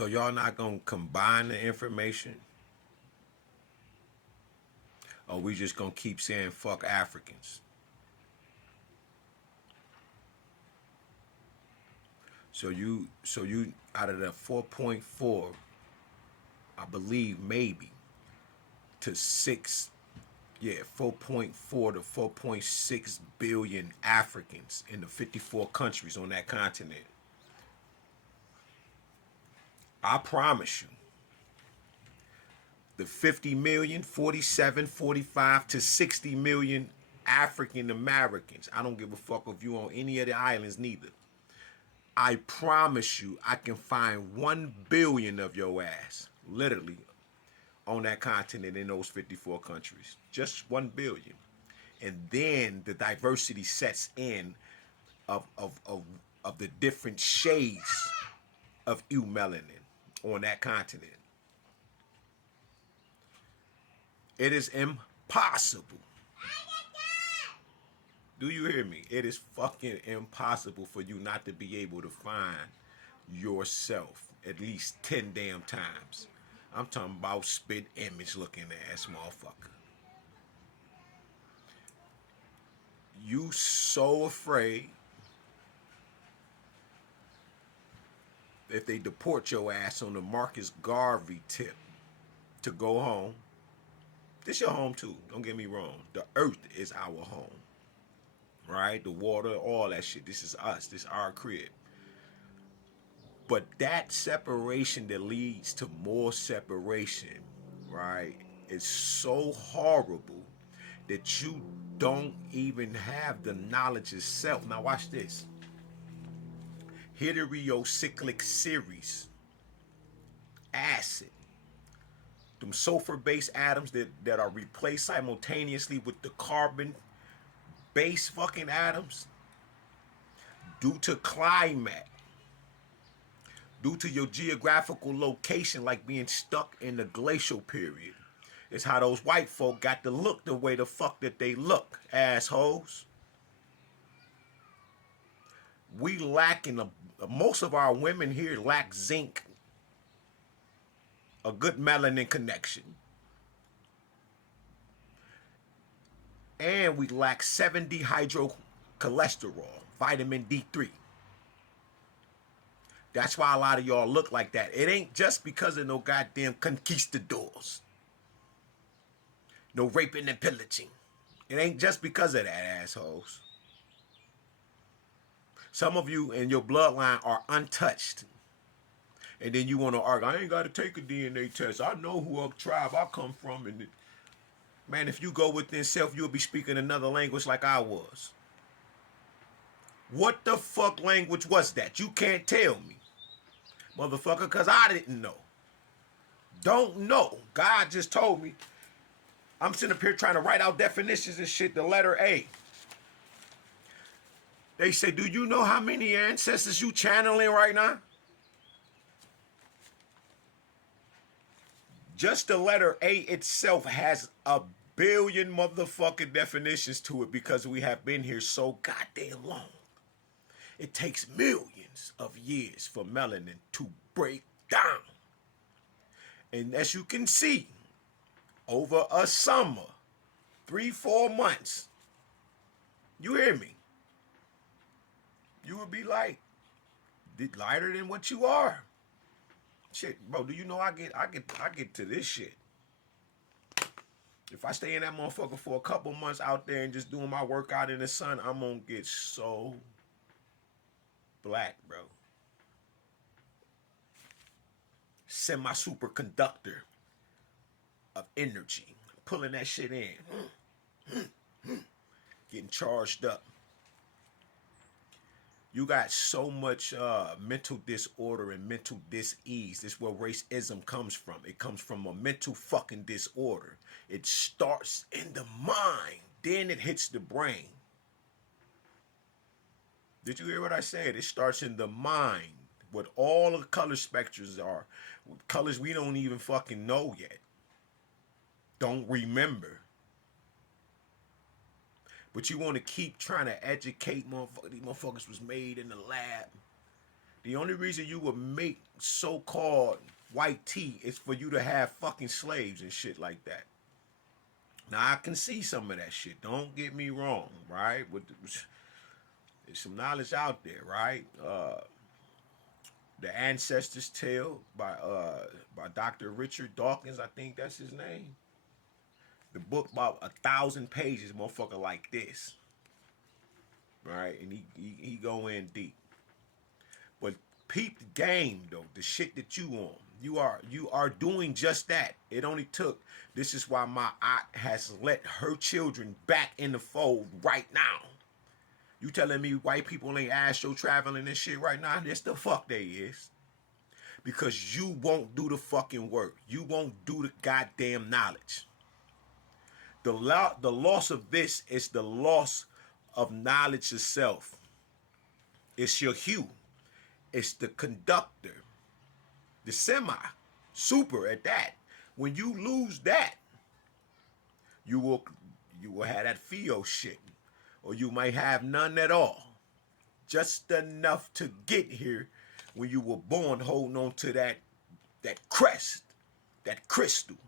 So y'all not gonna combine the information? Or we just gonna keep saying fuck Africans? So you out of the 4.4, I believe maybe to 6, yeah, 4.4 to 4.6 billion Africans in the 54 countries on that continent. I promise you, the 50 million, 47, 45 to 60 million African Americans. I don't give a fuck if you on any of the islands neither. I promise you, I can find 1 billion of your ass, literally, on that continent in those 54 countries. Just 1 billion. And then the diversity sets in of the different shades of eumelanin on that continent. It is impossible. Do you hear me? It is fucking impossible for you not to be able to find yourself at least 10 damn times. I'm talking about spit image looking ass motherfucker. You so afraid if they deport your ass on the Marcus Garvey tip to go home. This your home too, don't get me wrong. The earth is our home. Right? The water, all that shit. This is us. This is our crib. But that separation that leads to more separation, right, is so horrible that you don't even have the knowledge itself. Now watch this. Heterocyclic series, acid, them sulfur-based atoms that are replaced simultaneously with the carbon base fucking atoms, due to climate, due to your geographical location, like being stuck in the glacial period, is how those white folk got to look the way the fuck that they look, assholes. We lacking most of our women here lack zinc, a good melanin connection, and we lack 7-dehydrocholesterol, vitamin D3. That's why a lot of y'all look like that. It ain't just because of no goddamn conquistadors, no raping and pillaging. It ain't just because of that, assholes. Some of you in your bloodline are untouched. And then you want to argue, I ain't got to take a DNA test. I know who tribe I come from. And man, if you go within self, you'll be speaking another language like I was. What the fuck language was that? You can't tell me, motherfucker, because I didn't know. Don't know. God just told me. I'm sitting up here trying to write out definitions and shit, the letter A. They say, do you know how many ancestors you channeling right now? Just the letter A itself has a billion motherfucking definitions to it because we have been here so goddamn long. It takes millions of years for melanin to break down. And as you can see, over a summer, 3-4 months, you hear me? You would be like lighter than what you are. Shit, bro, do you know I get to this shit. If I stay in that motherfucker for a couple months out there and just doing my workout in the sun, I'm gonna get so black, bro. Semi-superconductor of energy. Pulling that shit in. Getting charged up. You got so much mental disorder and mental dis-ease. This is where racism comes from. It comes from a mental fucking disorder. It starts in the mind. Then it hits the brain. Did you hear what I said? It starts in the mind. What all the color spectrums are. Colors we don't even fucking know yet. Don't remember. But you want to keep trying to educate motherfuckers. These motherfuckers was made in the lab. The only reason you would make so-called white tea is for you to have fucking slaves and shit like that. Now I can see some of that shit. Don't get me wrong, right? There's some knowledge out there, right? The Ancestors Tale by Dr. Richard Dawkins, I think that's his name. The book about 1,000 pages, motherfucker, like this, right? And he go in deep. But peep the game though, the shit that you on. You are doing just that. It only took. This is why my aunt has let her children back in the fold right now. You telling me white people ain't astro traveling and shit right now? Yes, the fuck they is. Because you won't do the fucking work. You won't do the goddamn knowledge. The loss of this is the loss of knowledge itself. It's your hue. It's the conductor. The semi. Super at that. When you lose that, you will have that Theo shit. Or you might have none at all. Just enough to get here when you were born holding on to that crest, that crystal,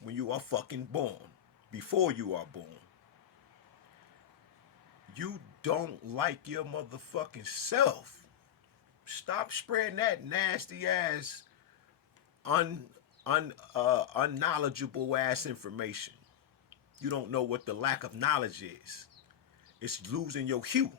when you are fucking born, before you are born. You don't like your motherfucking self. Stop spreading that nasty ass, unknowledgeable ass information. You don't know what the lack of knowledge is. It's losing your hue.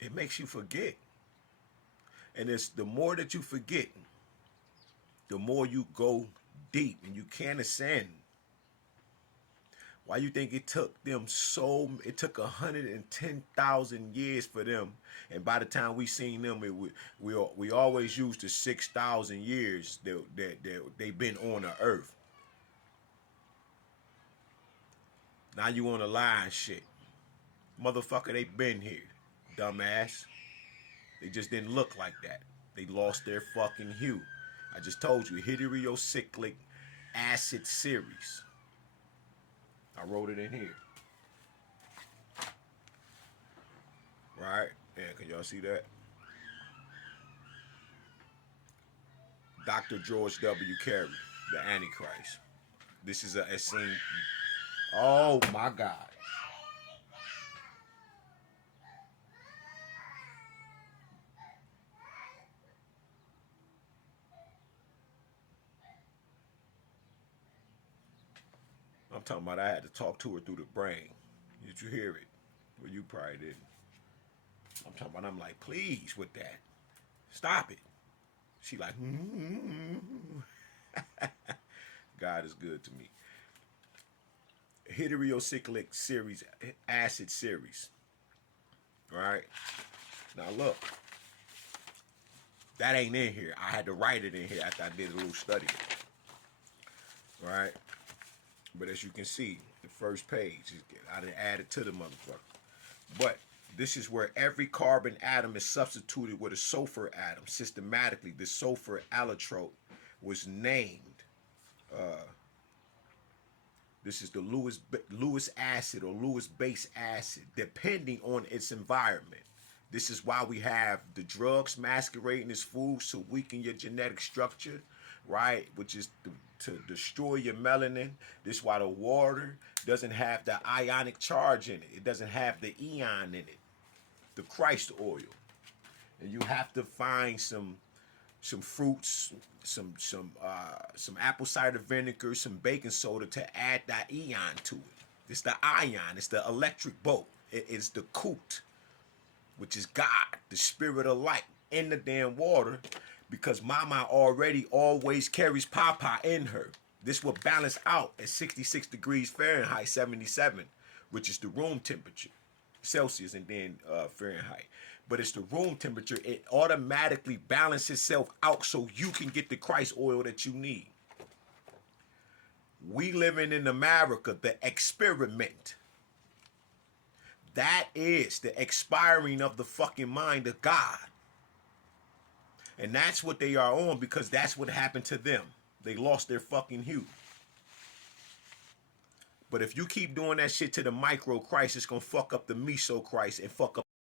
It makes you forget. And it's the more that you forget, the more you go deep and you can't ascend. Why you think it took them it took 110,000 years for them, and by the time we seen them, we always used the 6,000 years that they've been on the earth. Now you on the line shit. Motherfucker, they been here, dumbass. They just didn't look like that. They lost their fucking hue. I just told you, heterocyclic acid series. I wrote it in here. Right? Yeah, can y'all see that? Dr. George W. Carey, the Antichrist. This is a scene. Oh my God. I'm talking about I had to talk to her through the brain. Did you hear it? Well, you probably didn't. I'm talking about, I'm like, please with that. Stop it. She like, God is good to me. Heterocyclic series, acid series. Right? Now look. That ain't in here. I had to write it in here after I did a little study. Right? But as you can see, the first page, I didn't add it to the motherfucker. But this is where every carbon atom is substituted with a sulfur atom. Systematically, the sulfur allotrope was named. This is the Lewis acid or Lewis base acid, depending on its environment. This is why we have the drugs masquerading as foods to weaken your genetic structure, right? Which is to destroy your melanin. This is why the water doesn't have the ionic charge in it. It doesn't have the eon in it. The Christ oil. And you have to find some fruits, some apple cider vinegar, some baking soda to add that eon to it. It's the ion. It's the electric bolt. It's the Kut, which is God, the spirit of light, in the damn water, because Mama already always carries Papa in her. This will balance out at 66 degrees Fahrenheit, 77, which is the room temperature, Celsius, and then Fahrenheit. But it's the room temperature. It automatically balances itself out so you can get the Christ oil that you need. We living in America, the experiment. That is the expiring of the fucking mind of God. And that's what they are on, because that's what happened to them. They lost their fucking hue. But if you keep doing that shit to the micro Christ, it's going to fuck up the meso Christ and fuck up